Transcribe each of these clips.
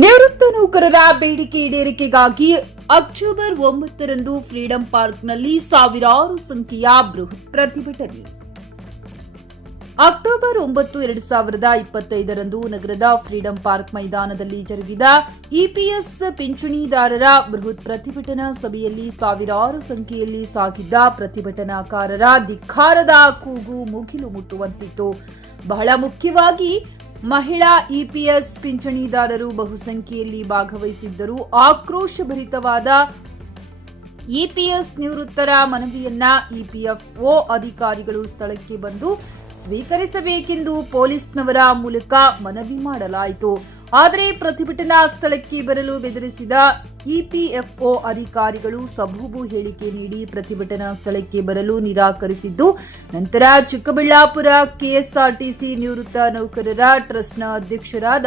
ನಿವೃತ್ತ ನೌಕರರ ಬೇಡಿಕೆ ಈಡೇರಿಕೆಗಾಗಿ ಅಕ್ಟೋಬರ್ 9ರಂದು ಫ್ರೀಡಂ ಪಾರ್ಕ್ನಲ್ಲಿ ಸಾವಿರಾರು ಸಂಖ್ಯೆಯ ಬೃಹತ್ ಪ್ರತಿಭಟನೆ. ಅಕ್ಟೋಬರ್ 9, 2025ರಂದು ನಗರದ ಫ್ರೀಡಂ ಪಾರ್ಕ್ ಮೈದಾನದಲ್ಲಿ ಜರುಗಿದ ಇಪಿಎಸ್ ಪಿಂಚಣಿದಾರರ ಬೃಹತ್ ಪ್ರತಿಭಟನಾ ಸಭೆಯಲ್ಲಿ ಸಾವಿರಾರು ಸಂಖ್ಯೆಯಲ್ಲಿ ಸಾಗಿದ್ದ ಪ್ರತಿಭಟನಾಕಾರರ ಧಿಕ್ಕಾರದ ಕೂಗು ಮುಗಿಲು ಮುಟ್ಟುವಂತಿತ್ತು. ಬಹಳ ಮುಖ್ಯವಾಗಿ ಮಹಿಳಾ ಇಪಿಎಸ್ ಪಿಂಚಣಿದಾರರು ಬಹುಸಂಖ್ಯೆಯಲ್ಲಿ ಭಾಗವಹಿಸಿದ್ದರು. ಆಕ್ರೋಶಭರಿತವಾದ ಇಪಿಎಸ್ ನಿವೃತ್ತರ ಮನವಿಯನ್ನ ಇಪಿಎಫ್ಒ ಅಧಿಕಾರಿಗಳು ಸ್ಥಳಕ್ಕೆ ಬಂದು ಸ್ವೀಕರಿಸಬೇಕೆಂದು ಪೊಲೀಸ್ನವರ ಮೂಲಕ ಮನವಿ ಮಾಡಲಾಯಿತು. ಆದರೆ ಪ್ರತಿಭಟನಾ ಸ್ಥಳಕ್ಕೆ ಬರಲು ಬೆದರಿಸಿದ ಇಪಿಎಫ್ಒ ಅಧಿಕಾರಿಗಳು ಸಬೂಬು ಹೇಳಿಕೆ ನೀಡಿ ಪ್ರತಿಭಟನಾ ಸ್ಥಳಕ್ಕೆ ಬರಲು ನಿರಾಕರಿಸಿದ್ದು, ನಂತರ ಚಿಕ್ಕಬಳ್ಳಾಪುರ ಕೆಎಸ್ಆರ್ಟಿಸಿ ನಿವೃತ್ತ ನೌಕರರ ಟ್ರಸ್ಟ್ನ ಅಧ್ಯಕ್ಷರಾದ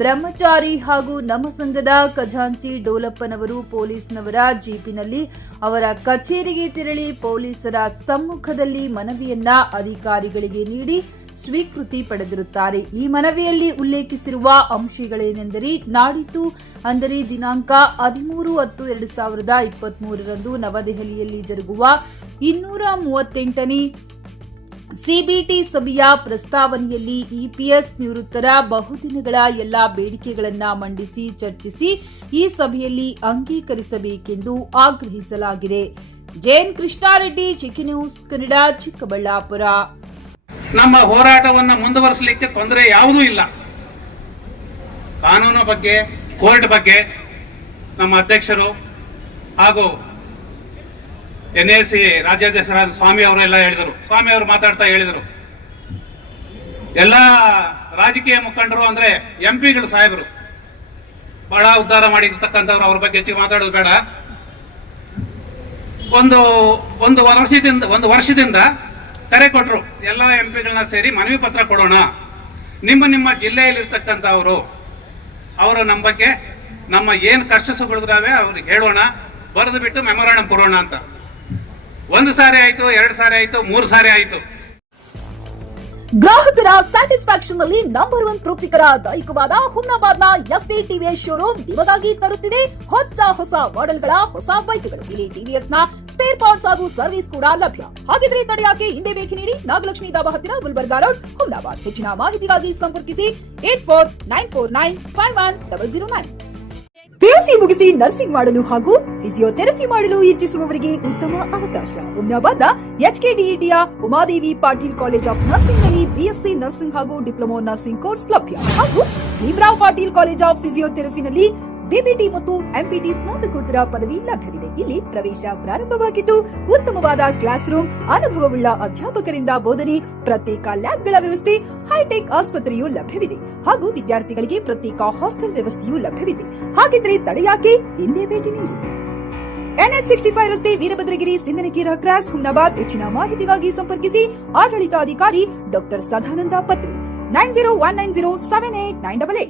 ಬ್ರಹ್ಮಚಾರಿ ಹಾಗೂ ನಮ್ಮ ಸಂಘದ ಖಜಾಂಚಿ ಡೋಲಪ್ಪನವರು ಪೊಲೀಸ್ನವರ ಜೀಪಿನಲ್ಲಿ ಅವರ ಕಚೇರಿಗೆ ತೆರಳಿ ಪೊಲೀಸರ ಸಮ್ಮುಖದಲ್ಲಿ ಮನವಿಯನ್ನ ಅಧಿಕಾರಿಗಳಿಗೆ ನೀಡಿ ಸ್ವೀಕೃತಿ ಪಡೆದಿರುತ್ತಾರೆ. ಈ ಮನವಿಯಲ್ಲಿ ಉಲ್ಲೇಖಿಸಿರುವ ಅಂಶಗಳೇನೆಂದರೆ, ನಾಡಿದ್ದು ಅಂದರೆ ದಿನಾಂಕ 13/10/2023ರಂದು ನವದೆಹಲಿಯಲ್ಲಿ ಜರುಗುವ 238ನೇ ಸಿಬಿಟಿ ಸಭೆಯ ಪ್ರಸ್ತಾವನೆಯಲ್ಲಿ ಇಪಿಎಸ್ ನಿವೃತ್ತರ ಬಹುದಿನಗಳ ಎಲ್ಲಾ ಬೇಡಿಕೆಗಳನ್ನು ಮಂಡಿಸಿ ಚರ್ಚಿಸಿ ಈ ಸಭೆಯಲ್ಲಿ ಅಂಗೀಕರಿಸಬೇಕೆಂದು ಆಗ್ರಹಿಸಲಾಗಿದೆ. ಜೆಎನ್ ಕೃಷ್ಣಾರೆಡ್ಡಿ, ಚಿಕ್ಕಿ ನ್ಯೂಸ್ ಕನ್ನಡ, ಚಿಕ್ಕಬಳ್ಳಾಪುರ. ನಮ್ಮ ಹೋರಾಟವನ್ನು ಮುಂದುವರಿಸಲಿಕ್ಕೆ ತೊಂದರೆ ಯಾವುದೂ ಇಲ್ಲ. ಕಾನೂನು ಬಗ್ಗೆ, ಕೋರ್ಟ್ ಬಗ್ಗೆ ನಮ್ಮ ಅಧ್ಯಕ್ಷರು ಹಾಗೂ NAC ರಾಜ್ಯಾಧ್ಯಕ್ಷರಾದ ಸ್ವಾಮಿ ಅವರೆಲ್ಲ ಹೇಳಿದರು. ಸ್ವಾಮಿ ಅವರು ಮಾತಾಡ್ತಾ ಹೇಳಿದರು, ಎಲ್ಲ ರಾಜಕೀಯ ಮುಖಂಡರು ಅಂದ್ರೆ ಎಂಪಿಗಳು ಸಾಹೇಬರು ಬಹಳ ಉದ್ಧಾರ ಮಾಡಿರ್ತಕ್ಕಂಥವ್ರು, ಅವ್ರ ಬಗ್ಗೆ ಹೆಚ್ಚಿಗೆ ಮಾತಾಡೋದು ಬೇಡ. ಒಂದು ವರ್ಷದಿಂದ ಕರೆ ಕೊಟ್ಟರು, ಎಲ್ಲ ಎಂಪಿಗಳನ್ನ ಸೇರಿ ಮನವಿ ಪತ್ರ ಕೊಡೋಣ, ನಿಮ್ಮ ಜಿಲ್ಲೆಯಲ್ಲಿರ್ತಕ್ಕಂಥವರು ಅವರು ನಮ್ಮ ಬಗ್ಗೆ ನಮ್ಮ ಏನು ಕಷ್ಟ ಸುಖಗಳಿದಾವೆ ಅವ್ರಿಗೆ ಹೇಳೋಣ, ಬರೆದು ಬಿಟ್ಟು ಮೆಮೊರಾಂಡಮ್ ಕೊಡೋಣ ಅಂತ. 1 ಸಾರಿ ಆಯ್ತು, 2 ಸಾರಿ ಆಯ್ತು, 3 ಸಾರಿ ಆಯ್ತು. ಗ್ರಾಹಕರ ಸ್ಯಾಟಿಸ್ಫ್ಯಾಕ್ಷನ್ ನಲ್ಲಿ ನಂಬರ್ 1 ತೃಪ್ತಿಕರ ದೈಹಿಕವಾದ ಹುಮ್ನಾಬಾದ್ನ ಎಸ್ವಿ ಟಿವಿಎಸ್ ಶೋರೂಮ್ ನಿಮಗಾಗಿ ತರುತ್ತಿದೆ ಹೊಸ ಮಾಡೆಲ್ಗಳ ಹೊಸ ಬೈಕ್ಗಳು. ಇಲ್ಲಿ ಟಿವಿಎಸ್ ನ ಸ್ಪೇರ್ ಪಾರ್ಟ್ಸ್ ಹಾಗೂ ಸರ್ವಿಸ್ ಕೂಡ ಲಭ್ಯ. ಹಾಗಿದ್ರೆ ತಡೆಯಾಕೆ ಹಿಂದೆ ಭೇಟಿ ನೀಡಿ, ನಾಗಲಕ್ಷ್ಮಿ ದಾಬಾ ಹತ್ತಿರ, ಗುಲ್ಬರ್ಗಾ ರೋಡ್, ಹುಮ್ನಾಬಾದ್. ಹೆಚ್ಚಿನ ಮಾಹಿತಿಗಾಗಿ ಸಂಪರ್ಕಿಸಿ 8494951009. ಪಿಯುಸಿ ಮುಗಿಸಿ ನರ್ಸಿಂಗ್ ಮಾಡಲು ಹಾಗೂ ಫಿಸಿಯೋಥೆರಪಿ ಮಾಡಲು ಇಚ್ಛಿಸುವವರಿಗೆ ಉತ್ತಮ ಅವಕಾಶ. ಹುಮ್ನಾಬಾದ್ನ HKDETಯ Umadevi Patil college of nursing ನಲ್ಲಿ ಬಿಎಸ್ಸಿ ನರ್ಸಿಂಗ್ ಹಾಗೂ ಡಿಪ್ಲೊಮಾ ನರ್ಸಿಂಗ್ ಕೋರ್ಸ್ ಲಭ್ಯ. ಹಾಗೂ ಭೀಮರಾವ್ ಪಾಟೀಲ್ ಕಾಲೇಜ್ ಆಫ್ ಫಿಸಿಯೋಥೆರಪಿನಲ್ಲಿ ಬಿಪಿಟಿ ಮತ್ತು ಎಂಪಿಟಿ ಸ್ನಾತಕೋತ್ತರ ಪದವಿ ಲಭ್ಯವಿದೆ. ಇಲ್ಲಿ ಪ್ರವೇಶ ಪ್ರಾರಂಭವಾಗಿದ್ದು, ಉತ್ತಮವಾದ ಕ್ಲಾಸ್ ರೂಮ್, ಅನುಭವವುಳ್ಳ ಅಧ್ಯಾಪಕರಿಂದ ಬೋಧನೆ, ಪ್ರತ್ಯೇಕ ಲ್ಯಾಬ್ಗಳ ವ್ಯವಸ್ಥೆ, ಹೈಟೆಕ್ ಆಸ್ಪತ್ರೆಯೂ ಲಭ್ಯವಿದೆ. ಹಾಗೂ ವಿದ್ಯಾರ್ಥಿಗಳಿಗೆ ಪ್ರತ್ಯೇಕ ಹಾಸ್ಟೆಲ್ ವ್ಯವಸ್ಥೆಯೂ ಲಭ್ಯವಿದೆ. ಹಾಗಿದ್ರೆ ತಡೆಯಾಕೆ, ಹಿಂದೆ ಭೇಟಿ ನೀಡಿ. NH65 ರಸ್ತೆ, ವೀರಭದ್ರಗಿರಿ, ಸಿಂಧನಕೀರ ಕ್ರಾಸ್, ಹುಮ್ನಾಬಾದ್. ಹೆಚ್ಚಿನ ಮಾಹಿತಿಗಾಗಿ ಸಂಪರ್ಕಿಸಿ ಆಡಳಿತಾಧಿಕಾರಿ ಡಾ ಸದಾನಂದ ಪತ್ರಿ 9019078988.